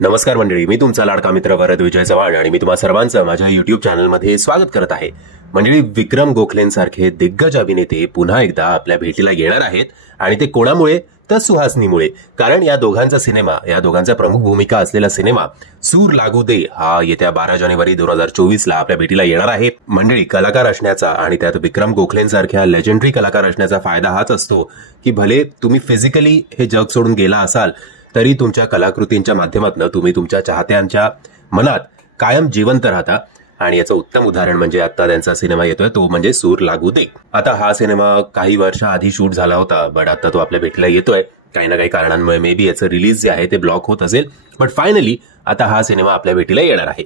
नमस्कार मंडळी, मी तुमचा लाडका मित्र वरद विजय चव्हाण आणि मी तुम्हा सर्वांचं माझ्या युट्यूब चॅनलमध्ये स्वागत करत आहे. मंडळी, विक्रम गोखलेंसारखे दिग्गज अभिनेते पुन्हा एकदा आपल्या भेटीला येणार आहेत आणि ते कोणामुळे तर सुहासनीमुळे. कारण या दोघांचा सिनेमा, या दोघांचा प्रमुख भूमिका असलेला सिनेमा सूर लागू दे हा येत्या 12 जानेवारी 2024 आपल्या भेटीला येणार आहे. मंडळी, कलाकार असण्याचा आणि त्यात विक्रम गोखलेंसारख्या लेजेंडरी कलाकार असण्याचा फायदा हाच असतो की भले तुम्ही फिजिकली हे जग सोडून गेला असाल तरी तुमच्या कलाकृतींच्या माध्यमातून तुम्ही तुमच्या चाहत्यांच्या मनात कायम जिवंत राहता. आणि याचं उत्तम उदाहरण म्हणजे आता त्यांचा सिनेमा येतोय तो म्हणजे सूर लागू दे. आता हा सिनेमा काही वर्ष आधी शूट झाला होता, बट आता तो आपल्या भेटीला येतोय. काही ना काही कारणांमुळे मे बी याचं रिलीज जे आहे ते ब्लॉक होत असेल, बट फायनली आता हा सिनेमा आपल्या भेटीला येणार आहे.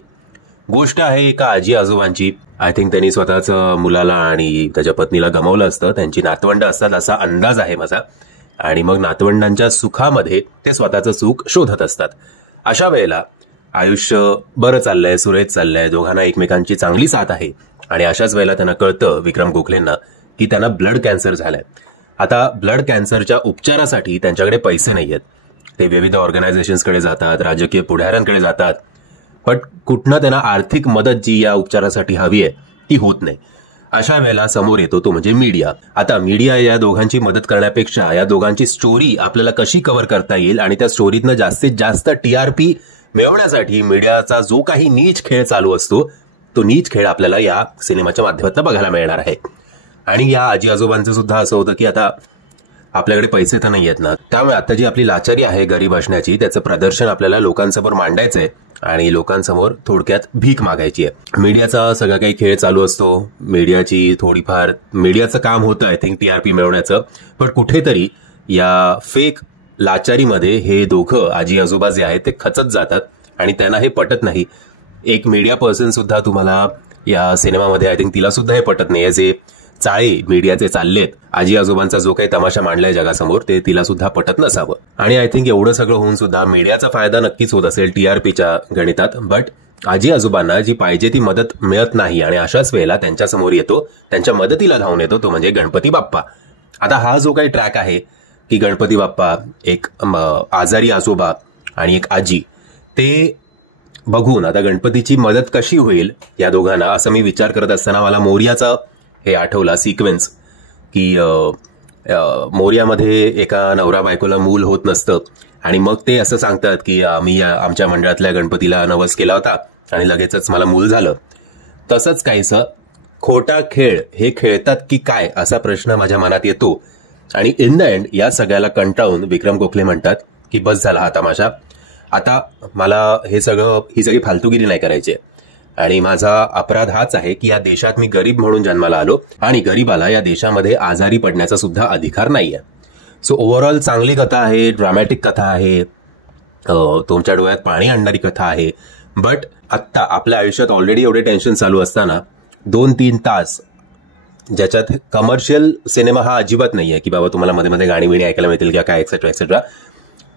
गोष्ट आहे एका आजी आजोबांची. आय थिंक त्यांनी स्वतःच मुलाला आणि त्याच्या पत्नीला गमावलं असतं. त्यांची नातवंड असतात असा अंदाज आहे माझा. आणि मग नातवंडांच्या सुखामध्ये ते स्वतःचं सुख शोधत असतात. अशा वेळेला आयुष्य बरं चाललंय, सुरेख चाललंय, दोघांना एकमेकांची चांगली साथ आहे. आणि अशाच वेळेला त्यांना कळतं विक्रम गोखलेंना की त्यांना ब्लड कॅन्सर झालाय. आता ब्लड कॅन्सरच्या उपचारासाठी त्यांच्याकडे पैसे नाहीयेत. ते विविध ऑर्गनायझेशन्सकडे जातात, राजकीय पुढाऱ्यांकडे जातात, पण कुठनं त्यांना आर्थिक मदत जी या उपचारासाठी हवी आहे ती होत नाही. अशा वेळेला समोर येतो तो म्हणजे मीडिया. आता मीडिया या दोघांची मदत करण्यापेक्षा या दोघांची स्टोरी आपल्याला कशी कव्हर करता येईल आणि त्या स्टोरीतनं जास्तीत जास्त टीआरपी मिळवण्यासाठी मीडियाचा जो काही नीच खेळ चालू असतो तो नीच खेळ आपल्याला या सिनेमाच्या माध्यमातून बघायला मिळणार आहे. आणि या आजी आजोबांचं सुद्धा असं होतं की आता आपल्याकडे पैसे तर नाही आहेत ना, त्यामुळे आता जी आपली लाचारी आहे गरीब असण्याची त्याचं प्रदर्शन आपल्याला लोकांसमोर मांडायचं आहे आणि लोकांसमोर थोडक्यात भीक मागायची आहे. मीडियाचा सगळा काही खेळ चालू असतो. मीडियाचं काम होतं आय थिंक टीआरपी मिळवण्याचं, पण कुठेतरी या फेक लाचारीमध्ये हे दोघं आजी आजोबा जे आहेत ते खचत जातात आणि त्यांना हे पटत नाही. एक मीडिया पर्सन सुद्धा तुम्हाला या सिनेमामध्ये आय थिंक तिला सुद्धा हे पटत नाही. जे चाळे मीडियाचे चाललेत, आजी आजोबांचा जो काही तमाशा मांडलाय जगासमोर ते तिला सुद्धा पटत नसावं. आणि आय थिंक एवढं सगळं होऊन सुद्धा मीडियाचा फायदा नक्कीच होत असेल टीआरपीच्या गणितात, बट आजी आजोबांना जी पाहिजे ती मदत मिळत नाही. आणि अशाच वेळेला त्यांच्या समोर येतो, त्यांच्या मदतीला धावून येतो तो म्हणजे गणपती बाप्पा. आता हा जो काही ट्रॅक आहे की गणपती बाप्पा, एक आजारी आजोबा आणि एक आजी, ते बघून आता गणपतीची मदत कशी होईल या दोघांना असं मी विचार करत असताना मला मोरयाचा हे आठवला सिक्वेन्स की मोरयामध्ये एका नवरा बायकोला मूल होत नसतं आणि मग ते असं सांगतात की आम्ही आमच्या मंडळातल्या गणपतीला नवस केला होता आणि लगेचच मला मूल झालं. तसंच काहीसं खोटा खेळ हे खेळतात की काय असा प्रश्न माझ्या मनात येतो. आणि इन द एंड या सगळ्याला कंटाळून विक्रम गोखले म्हणतात की बस झाला हा तमाशा, आता मला ही सगळी फालतूगिरी नाही करायची. आणि माझा अपराध हाच आहे की या देशात मी गरीब म्हणून जन्माला आलो आणि गरीबाला या देशामध्ये आजारी पडण्याचा सुद्धा अधिकार नाहीये. सो ओव्हरऑल चांगली कथा आहे, ड्रामॅटिक कथा आहे, तुमच्या डोळ्यात पाणी आणणारी कथा आहे. बट आत्ता आपल्या आयुष्यात ऑलरेडी एवढे टेन्शन चालू असताना 2-3 तास ज्याच्यात कमर्शियल सिनेमा हा अजिबात नाहीये की बाबा तुम्हाला मध्ये मध्ये गाणी बिणी ऐकायला मिळतील किंवा काय एक्सेट्रा एक्सेट्रा,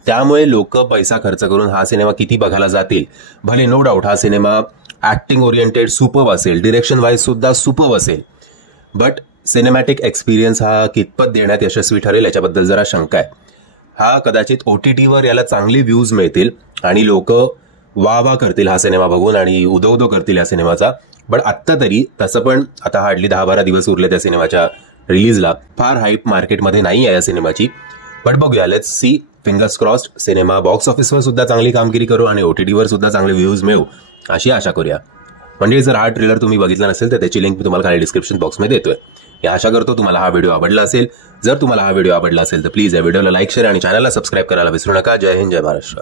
त्यामुळे लोक पैसा खर्च करून हा सिनेमा किती बघायला जातील. भले नो डाऊट हा सिनेमा ऍक्टिंग ओरिएंटेड सुपर्ब असेल, डिरेक्शन वाईज सुद्धा सुपर्ब असेल, बट सिनेमॅटिक एक्सपिरियन्स हा कितपत देण्यात यशस्वी ठरेल याच्याबद्दल जरा शंका आहे. हा कदाचित OTTवर याला चांगले व्ह्यूज मिळतील आणि लोक वा करतील हा सिनेमा बघून आणि उदो करतील या सिनेमाचा. बट आत्ता तरी तसं पण आता हार्डली 10-12 दिवस उरले त्या सिनेमाच्या रिलीजला. फार हाईप मार्केटमध्ये नाही आहे या सिनेमाची, बट बघूया, let's see. Fingers crossed cinema box ऑफिसवर सुद्धा चांगली कामगिरी करू आणि OTTवर सुद्धा चांगले व्ह्यूज मिळू अशी आशा करूया. म्हणजे जर हा ट्रेलर तुम्ही बघितला नसेल तर त्याची लिंक मी तुम्हाला खाली डिस्क्रिप्शन बॉक्समध्ये देतोय. या आशा करतो तुम्हाला हा व्हिडिओ आवडला असेल. जर तुम्हाला हा व्हिडिओ आवडला असेल तर प्लीज या व्हिडिओला लाईक, शेअर आणि चॅनलला सबस्क्राईब करायला विसरू नका. जय हिंद, जय महाराष्ट्र.